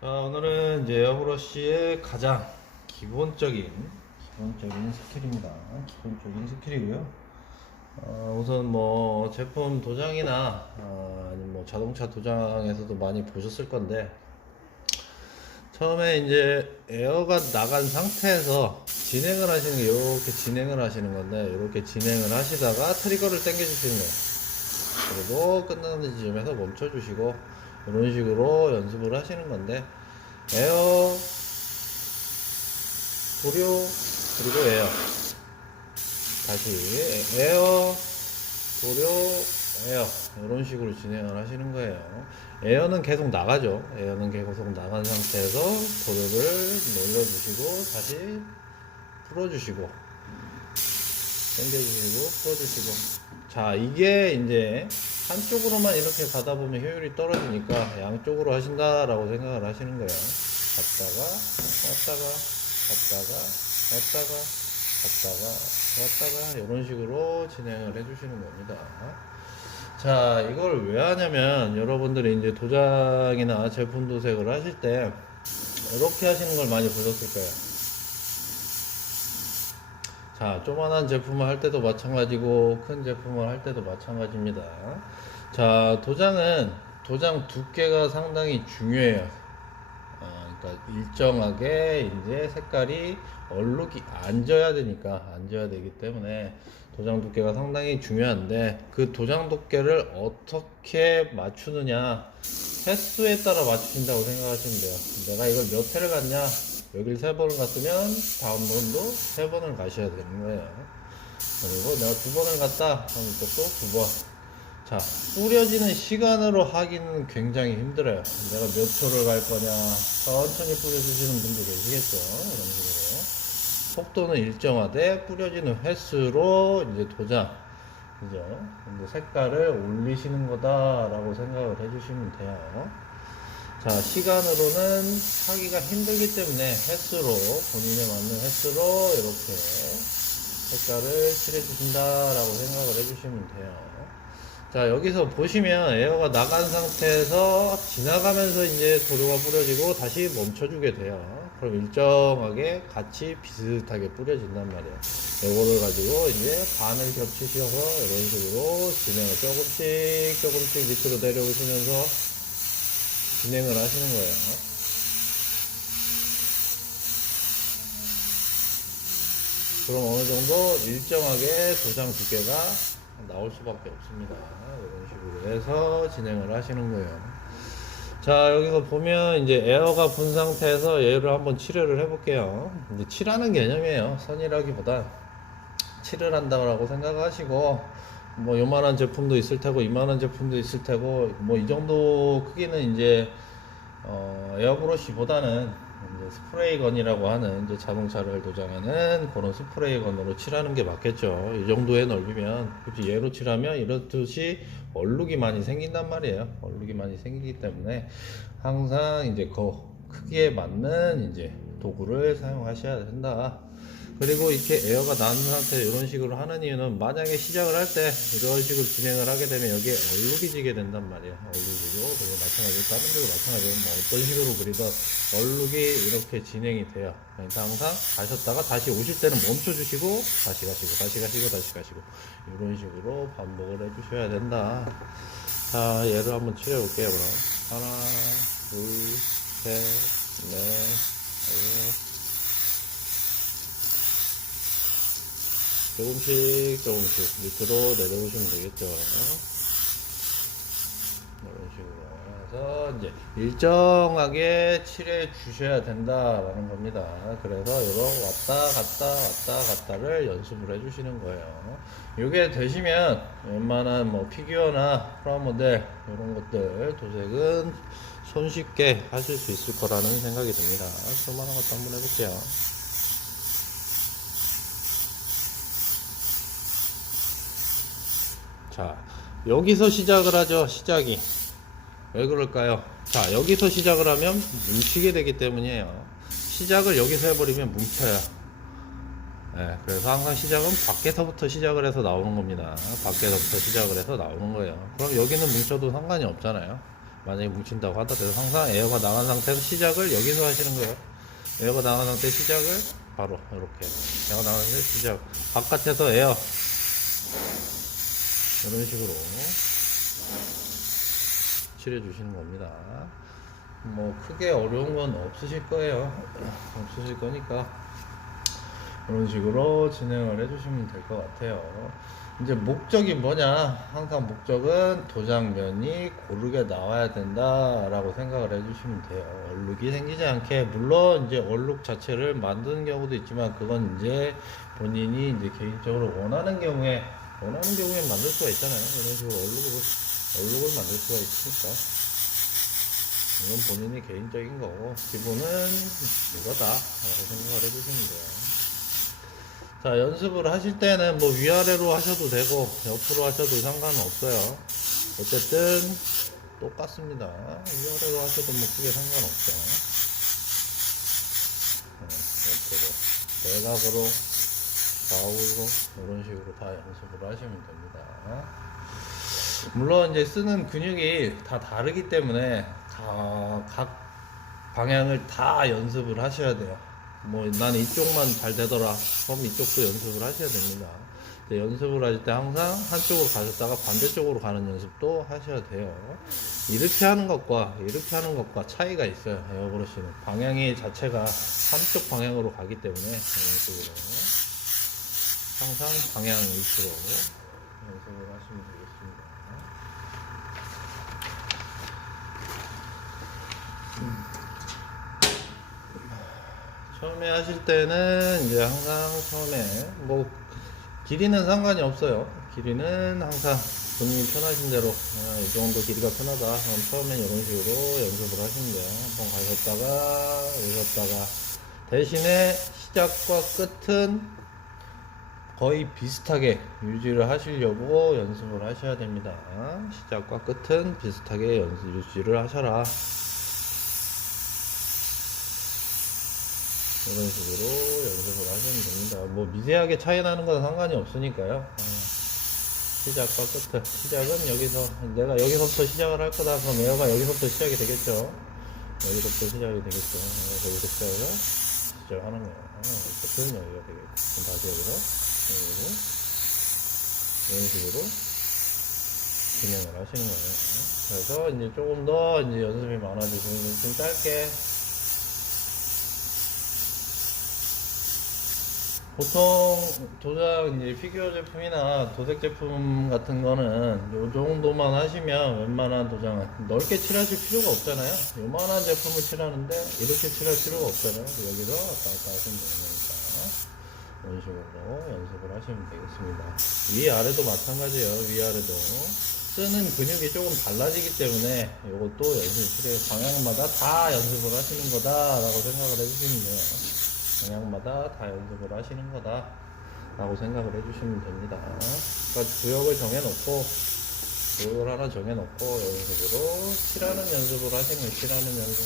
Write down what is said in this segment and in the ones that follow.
자, 오늘은 이제 에어브러쉬의 가장 기본적인 스킬입니다. 기본적인 스킬이고요. 우선 뭐 제품 도장이나 아니면 뭐 자동차 도장에서도 많이 보셨을 건데, 처음에 이제 에어가 나간 상태에서 진행을 하시는 게, 이렇게 진행을 하시는 건데, 이렇게 진행을 하시다가 트리거를 당겨 주시는 거예요. 그리고 끝나는 지점에서 멈춰 주시고, 이런 식으로 연습을 하시는 건데, 에어, 도료, 그리고 에어, 다시 에어, 도료, 에어, 이런 식으로 진행을 하시는 거예요. 에어는 계속 나가죠. 에어는 계속 나간 상태에서 도료를 놀려주시고, 다시 풀어주시고, 당겨주시고, 풀어주시고. 자, 이게 이제 한쪽으로만 이렇게 가다 보면 효율이 떨어지니까 양쪽으로 하신다라고 생각을 하시는 거예요. 갔다가, 왔다가, 갔다가, 왔다가, 갔다가, 왔다가, 이런 식으로 진행을 해주시는 겁니다. 자, 이걸 왜 하냐면, 여러분들이 이제 도장이나 제품 도색을 하실 때 이렇게 하시는 걸 많이 보셨을 거예요. 자, 조만한 제품을 할 때도 마찬가지고 큰 제품을 할 때도 마찬가지입니다. 자, 도장 두께가 상당히 중요해요. 그러니까 일정하게 이제 색깔이 얼룩이 앉아야 되기 때문에 도장 두께가 상당히 중요한데, 그 도장 두께를 어떻게 맞추느냐, 횟수에 따라 맞추신다고 생각하시면 돼요. 내가 이걸 몇 회를 갔냐, 여길 3번을 갔으면 다음 번도 3번을 가셔야 되는 거예요. 그리고 내가 2번을 갔다 그럼 이것도 2번. 자, 뿌려지는 시간으로 하기는 굉장히 힘들어요. 내가 몇 초를 갈 거냐, 천천히 뿌려주시는 분도 계시겠죠. 이런 식으로 속도는 일정하되 뿌려지는 횟수로 이제 도장, 그죠? 이제 색깔을 올리시는 거다라고 생각을 해주시면 돼요. 자, 시간으로는 하기가 힘들기 때문에 횟수로, 본인에 맞는 횟수로 이렇게 색깔을 칠해주신다라고 생각을 해주시면 돼요. 자, 여기서 보시면 에어가 나간 상태에서 지나가면서 이제 도료가 뿌려지고 다시 멈춰주게 돼요. 그럼 일정하게 같이 비슷하게 뿌려진단 말이에요. 이거를 가지고 이제 반을 겹치셔서 이런 식으로 진행을 조금씩 밑으로 내려오시면서 진행을 하시는 거예요. 그럼 어느 정도 일정하게 도장 두께가 나올 수밖에 없습니다. 이런 식으로 해서 진행을 하시는 거예요. 자, 여기서 보면 이제 에어가 분 상태에서 얘를 한번 칠을 해볼게요. 이제 칠하는 개념이에요. 선이라기보다 칠을 한다고 생각하시고, 뭐 요만한 제품도 있을 테고 이만한 제품도 있을 테고, 뭐 이 정도 크기는 이제 에어브러쉬보다는 이제 스프레이건이라고 하는 이제 자동차를 도장하는 그런 스프레이건으로 칠하는 게 맞겠죠. 이 정도의 넓이면 굳이 얘로 칠하면 이렇듯이 얼룩이 많이 생긴단 말이에요. 얼룩이 많이 생기기 때문에 항상 이제 그 크기에 맞는 이제 도구를 사용하셔야 된다. 그리고 이렇게 에어가 나는 상태에 이런 식으로 하는 이유는, 만약에 시작을 할 때 이런 식으로 진행을 하게 되면 여기에 얼룩이 지게 된단 말이에요. 얼룩이고, 그리고 마찬가지로 다른 데도 마찬가지로 뭐 어떤 식으로 그리던 얼룩이 이렇게 진행이 돼요. 그러니까 항상 가셨다가 다시 오실 때는 멈춰주시고 다시 가시고 이런 식으로 반복을 해주셔야 된다. 자, 얘를 한번 칠해볼게요. 그럼 하나, 둘, 셋, 넷, 다섯. 조금씩 밑으로 내려오시면 되겠죠. 이런 식으로 해서 이제 일정하게 칠해 주셔야 된다라는 겁니다. 그래서 이런 왔다 갔다를 연습을 해 주시는 거예요. 이게 되시면 웬만한 뭐 피규어나 프라모델 이런 것들 도색은 손쉽게 하실 수 있을 거라는 생각이 듭니다. 그만한 것도 한번 해볼게요. 자, 여기서 시작을 하죠. 시작이 왜 그럴까요? 자, 여기서 시작을 하면 뭉치게 되기 때문이에요. 시작을 여기서 해버리면 뭉쳐요. 예, 그래서 항상 시작은 밖에서부터 시작을 해서 나오는 겁니다. 밖에서부터 시작을 해서 나오는 거예요. 그럼 여기는 뭉쳐도 상관이 없잖아요. 만약에 뭉친다고 하더라도 항상 에어가 나간 상태에서 시작을 여기서 하시는 거예요. 에어가 나간 상태 시작을 바로 이렇게 에어가 나간 상태 시작 바깥에서 에어 이런 식으로 칠해 주시는 겁니다. 뭐 크게 어려운 건 없으실 거예요. 없으실 거니까 이런 식으로 진행을 해주시면 될 것 같아요. 이제 목적이 뭐냐? 항상 목적은 도장면이 고르게 나와야 된다라고 생각을 해주시면 돼요. 얼룩이 생기지 않게, 물론 이제 얼룩 자체를 만드는 경우도 있지만, 그건 이제 본인이 이제 개인적으로 원하는 경우에 만들 수가 있잖아요. 이런 식으로 얼룩을 만들 수가 있으니까. 이건 본인의 개인적인 거고, 기본은 이거다라고 생각을 해주시면 돼요. 자, 연습을 하실 때는 뭐 위아래로 하셔도 되고 옆으로 하셔도 상관은 없어요. 어쨌든 똑같습니다. 위아래로 하셔도 뭐 크게 상관없죠. 옆으로, 대각으로, 좌우로 이런 식으로 다 연습을 하시면 됩니다. 물론 이제 쓰는 근육이 다 다르기 때문에 각 방향을 다 연습을 하셔야 돼요. 뭐 나는 이쪽만 잘 되더라 그럼 이쪽도 연습을 하셔야 됩니다. 연습을 하실 때 항상 한쪽으로 가셨다가 반대쪽으로 가는 연습도 하셔야 돼요. 이렇게 하는 것과 이렇게 하는 것과 차이가 있어요. 에어브러쉬는 방향이 자체가 한쪽 방향으로 가기 때문에 이런 식으로 항상 방향 위치로 연습을 하시면 되겠습니다. 처음에 하실 때는 이제 항상 처음에 뭐 길이는 상관이 없어요. 길이는 항상 본인이 편하신 대로 이 정도 길이가 편하다. 그럼 처음엔 이런 식으로 연습을 하시면 돼요. 한번 가셨다가 오셨다가 대신에 시작과 끝은 거의 비슷하게 유지를 하시려고 연습을 하셔야 됩니다. 시작과 끝은 비슷하게 유지를 하셔라. 이런 식으로 연습을 하시면 됩니다. 뭐 미세하게 차이 나는 건 상관이 없으니까요. 시작과 끝. 시작은 여기서 내가 여기서부터 시작을 할 거다. 그럼 에어가 여기서부터 시작이 되겠죠. 여기서부터 시작이 되겠죠. 여기서 시작하는 거예요. 끝은 여기가 되겠고. 그럼 다시 여기서 이런 식으로 진행을 하시는 거예요. 그래서 이제 조금 더 이제 연습이 많아지시면 좀 짧게. 보통 도장 이제 피규어 제품이나 도색 제품 같은 거는 요 정도만 하시면 웬만한 도장은 넓게 칠하실 필요가 없잖아요. 요만한 제품을 칠하는데 이렇게 칠할 필요가 없잖아요. 여기서 왔다 갔다 하시면 되는 거니까 이런 식으로 연습을 하시면 되겠습니다. 위아래도 마찬가지예요. 위아래도 쓰는 근육이 조금 달라지기 때문에 이것도 연습실에 방향마다 다 연습을 하시는 거다라고 생각을 해주시면 돼요. 방향마다 다 연습을 하시는 거다 라고 생각을 해주시면 됩니다. 그러니까 구역을 하나 정해놓고 연습으로 칠하는 연습을 하시면 칠하는 연습,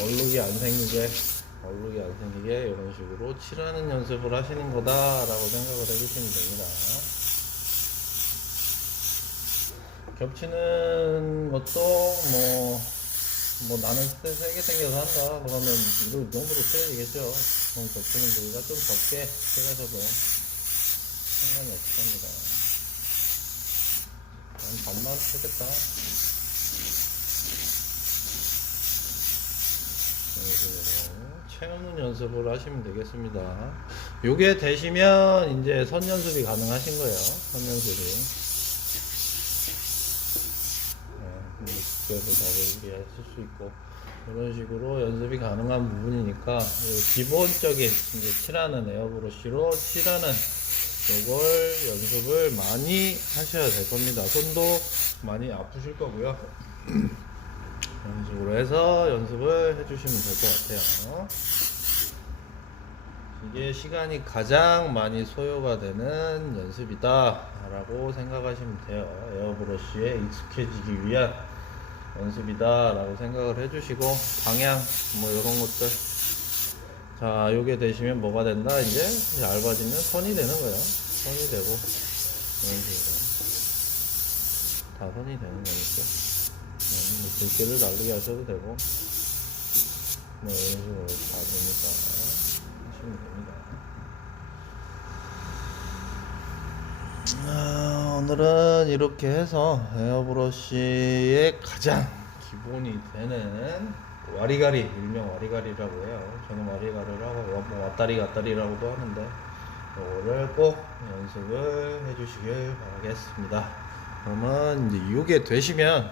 얼룩이 안 생기게 이런 식으로 칠하는 연습을 하시는 거다 라고 생각을 해주시면 됩니다. 겹치는 것도 뭐 나는 세게 생겨서 한다 그러면 이 정도로 쳐야 되겠죠. 그럼 겹치는 부위가 좀 적게 칠해서도 상관이 없을 겁니다. 한 반만 치겠다. 채우는 연습을 하시면 되겠습니다. 요게 되시면 이제 선 연습이 가능하신 거예요. 선 연습이. 그래서 다들 이해하실 수 있고 이런 식으로 연습이 가능한 부분이니까 기본적인 이제 칠하는 에어브러쉬로 칠하는 요걸 연습을 많이 하셔야 될 겁니다. 손도 많이 아프실 거고요. 이런 식으로 해서 연습을 해주시면 될 것 같아요. 이게 시간이 가장 많이 소요가 되는 연습이다 라고 생각하시면 돼요. 에어브러쉬에 익숙해지기 위한 연습이다 라고 생각을 해주시고 방향 뭐 이런 것들 자, 요게 되시면 뭐가 된다? 이제 얇아지면 선이 되는 거야. 선이 되고, 이런 식으로. 다 선이 되는 거니까. 뭐 글귀를 다르게 하셔도 되고, 뭐 이런 식으로 다 되니까 하시면 됩니다. 오늘은 이렇게 해서 에어브러쉬의 가장 기본이 되는 와리가리, 일명 와리가리라고 해요. 저는 와리가리라고 하고 뭐 왔다리 갔다리라고도 하는데 이거를 꼭 연습을 해주시길 바라겠습니다. 그러면 이제 이게 되시면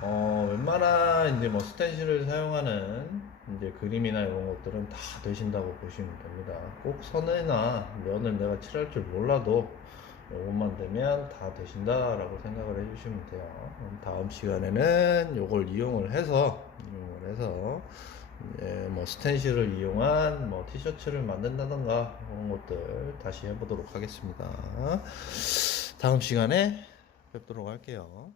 웬만한 이제 뭐 스텐실을 사용하는 이제 그림이나 이런 것들은 다 되신다고 보시면 됩니다. 꼭 선이나 면을 내가 칠할 줄 몰라도 요것만 되면 다 되신다라고 생각을 해주시면 돼요. 그럼 다음 시간에는 요걸 이용을 해서 이제 뭐 스텐실을 이용한 뭐 티셔츠를 만든다던가 그런 것들 다시 해보도록 하겠습니다. 다음 시간에 뵙도록 할게요.